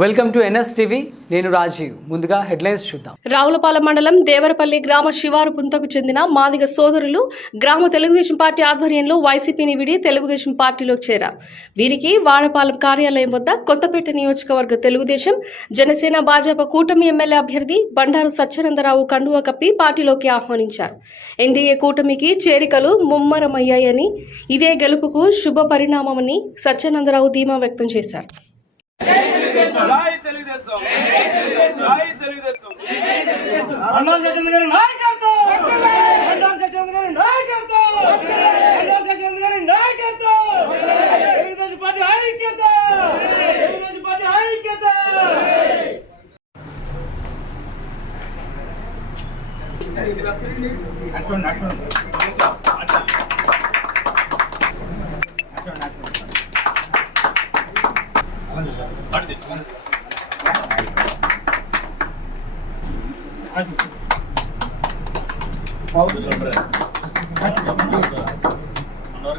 Welcome to NS TV నేను రాజీవ్. ముందుగా headlines చూద్దాం. రావులపాలెం మండలం దేవరపల్లి గ్రామ శివారు పుంతకు చెందిన మాదిగ సోదరులు గ్రామ తెలుగుదేశం పార్టీ ఆధ్వర్యంలో వైసీపీని విడి తెలుగుదేశం పార్టీలో చేరారు. వీరికి వాడపాలెం కార్యాలయం వద్ద కొత్తపేట నియోజకవర్గ తెలుగుదేశం జనసేన భాజపా కూటమి ఎమ్మెల్యే అభ్యర్థి బండారు సత్యానందరావు కండువ కప్పి పార్టీలోకి ఆహ్వానించారు. ఎన్డీఏ కూటమికి చేరికలు ముమ్మరమయ్యాయని ఇదే గెలుపుకు శుభ పరిణామమని సత్యానందరావు ధీమా వ్యక్తం చేశారు. జై తెలుగుదేశం. జై తెలుగుదేశం. బండారు సత్యేంద్ర గారి నాయకత్వం. బండారు సత్యేంద్ర గారి నాయకత్వం. బండారు సత్యేంద్ర గారి నాయకత్వం. తెలుగుదేశం పార్టీ ఐక్యత. తెలుగుదేశం పార్టీ ఐక్యత. మనవరకు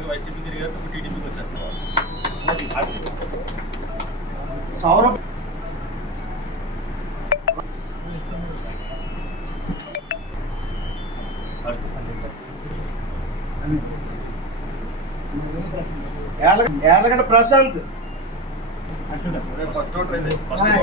వైసీపీ తిరిగారు టీడీపీకి వచ్చారు సౌరభ్ యార్ల- ప్రశాంత్. ఫస్ట్